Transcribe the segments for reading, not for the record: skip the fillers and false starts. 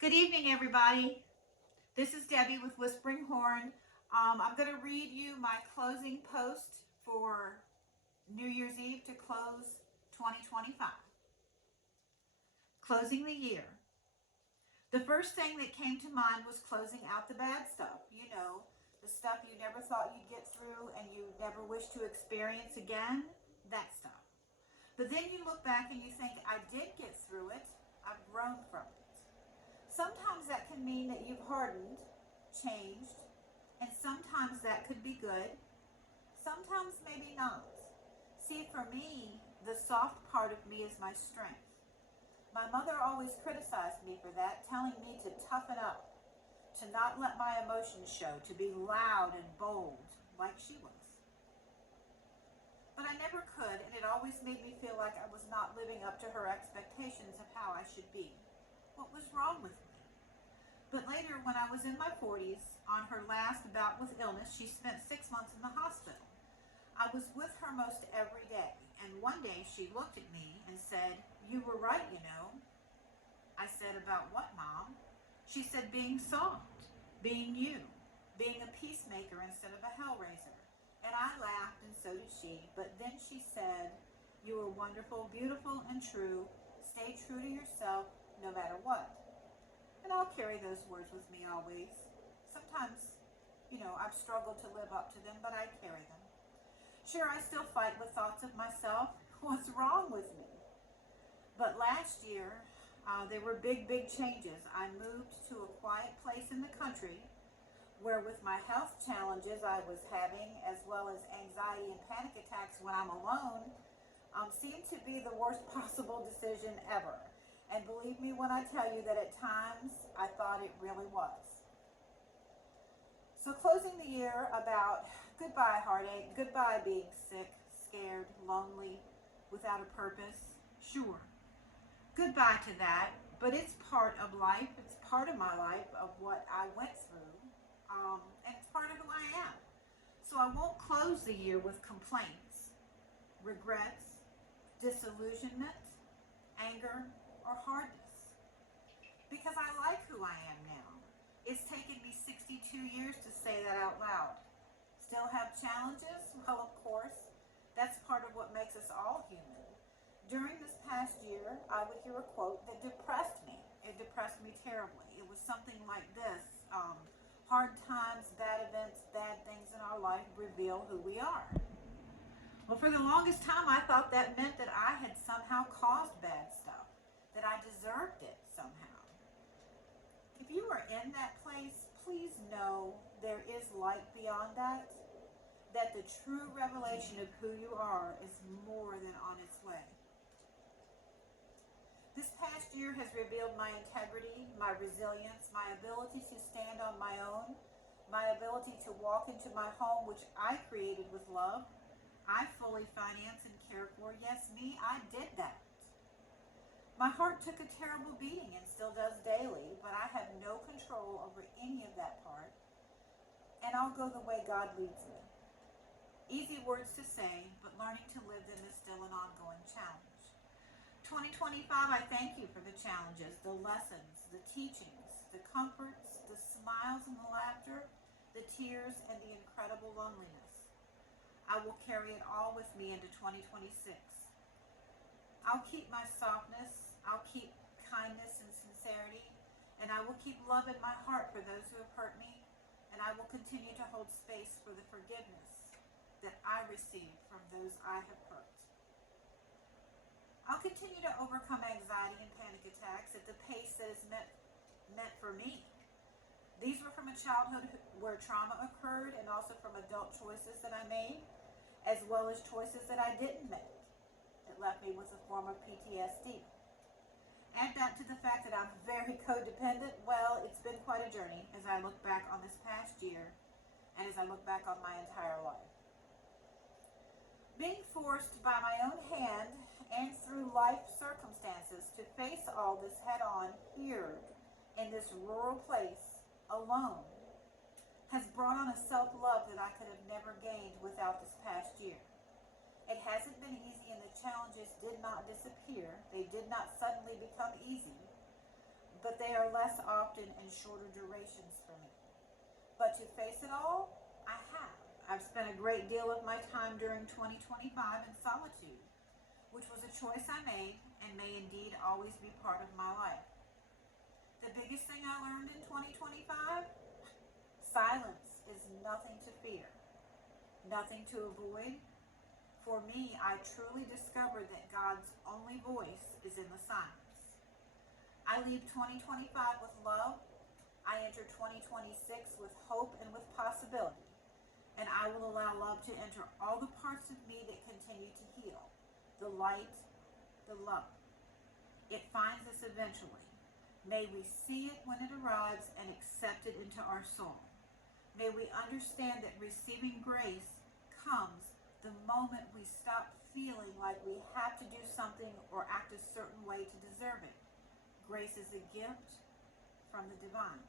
Good evening, everybody. This is Debbie with Whispering Horn. I'm going to read you my closing post for New Year's Eve to close 2025. Closing the year. The first thing that came to mind was closing out the bad stuff. The stuff you never thought you'd get through and you never wish to experience again. That stuff. But then you look back and you think, I did get through it. I've grown from it. Sometimes that can mean that you've hardened, changed, and sometimes that could be good. Sometimes maybe not. See, for me, the soft part of me is my strength. My mother always criticized me for that, telling me to toughen up, to not let my emotions show, to be loud and bold like she was. But I never could, and it always made me feel like I was not living up to her expectations of how I should be. What was wrong with me? But later, when I was in my 40s, on her last bout with illness, she spent 6 months in the hospital. I was with her most every day, and one day she looked at me and said, "You were right, you know." I said, "About what, Mom?" She said, "Being soft, being you, being a peacemaker instead of a hellraiser." And I laughed, and so did she. But then she said, "You are wonderful, beautiful, and true. Stay true to yourself, no matter what." And I'll carry those words with me always. Sometimes, I've struggled to live up to them, but I carry them. Sure, I still fight with thoughts of myself. What's wrong with me? But last year, there were big changes. I moved to a quiet place in the country where, with my health challenges I was having, as well as anxiety and panic attacks when I'm alone, seemed to be the worst possible decision ever. And believe me when I tell you that at times I thought it really was. So closing the year about goodbye heartache, goodbye being sick, scared, lonely, without a purpose. Sure, goodbye to that, but it's part of life. It's part of my life, of what I went through, and it's part of who I am. So I won't close the year with complaints, regrets, disillusionment, anger, or hardness, because I like who I am now. It's taken me 62 years to say that out loud. Still have challenges? Well, of course. That's part of what makes us all human. During this past year, I would hear a quote that depressed me. It depressed me terribly. It was something like this: hard times, bad events, bad things in our life reveal who we are. Well, for the longest time, I thought that meant that I had somehow caused bad stuff, that I deserved it somehow. If you are in that place, please know there is light beyond that, that the true revelation of who you are is more than on its way. This past year has revealed my integrity, my resilience, my ability to stand on my own, my ability to walk into my home, which I created with love. I fully finance and care for. Yes, me, I did that. My heart took a terrible beating and still does daily, but I have no control over any of that part, and I'll go the way God leads me. Easy words to say, but learning to live them is still an ongoing challenge. 2025, I thank you for the challenges, the lessons, the teachings, the comforts, the smiles and the laughter, the tears, and the incredible loneliness. I will carry it all with me into 2026. I'll keep my softness, I'll keep kindness and sincerity, and I will keep love in my heart for those who have hurt me, and I will continue to hold space for the forgiveness that I received from those I have hurt. I'll continue to overcome anxiety and panic attacks at the pace that is meant for me. These were from a childhood where trauma occurred, and also from adult choices that I made, as well as choices that I didn't make. It left me with a form of PTSD. Add that to the fact that I'm very codependent. Well, it's been quite a journey as I look back on this past year and as I look back on my entire life. Being forced by my own hand and through life circumstances to face all this head on here in this rural place alone has brought on a self-love that I could have never gained without this past year. It hasn't been easy, and the challenges did not disappear. They did not suddenly become easy, but they are less often and shorter durations for me. But to face it all, I have. I've spent a great deal of my time during 2025 in solitude, which was a choice I made and may indeed always be part of my life. The biggest thing I learned in 2025? Silence is nothing to fear, nothing to avoid. For me, I truly discovered that God's only voice is in the silence. I leave 2025 with love. I enter 2026 with hope and with possibility. And I will allow love to enter all the parts of me that continue to heal. The light, the love. It finds us eventually. May we see it when it arrives and accept it into our soul. May we understand that receiving grace comes the moment we stop feeling like we have to do something or act a certain way to deserve it. Grace is a gift from the divine.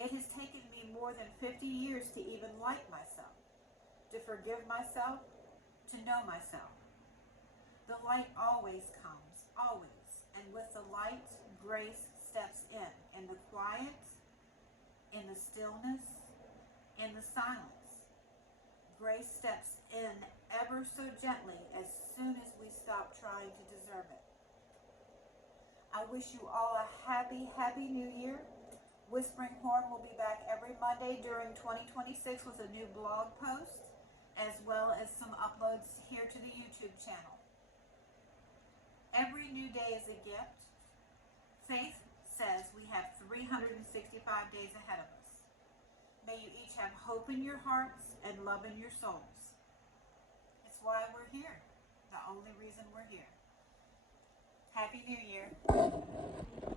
It has taken me more than 50 years to even like myself, to forgive myself, to know myself. The light always comes, always. And with the light, grace steps in the quiet, in the stillness, in the silence. Grace steps in ever so gently as soon as we stop trying to deserve it. I wish you all a happy, happy new year. Whispering Horn will be back every Monday during 2026 with a new blog post, as well as some uploads here to the YouTube channel. Every new day is a gift. Faith says we have 365 days ahead of us. May you each have hope in your hearts and love in your souls. It's why we're here. The only reason we're here. Happy New Year.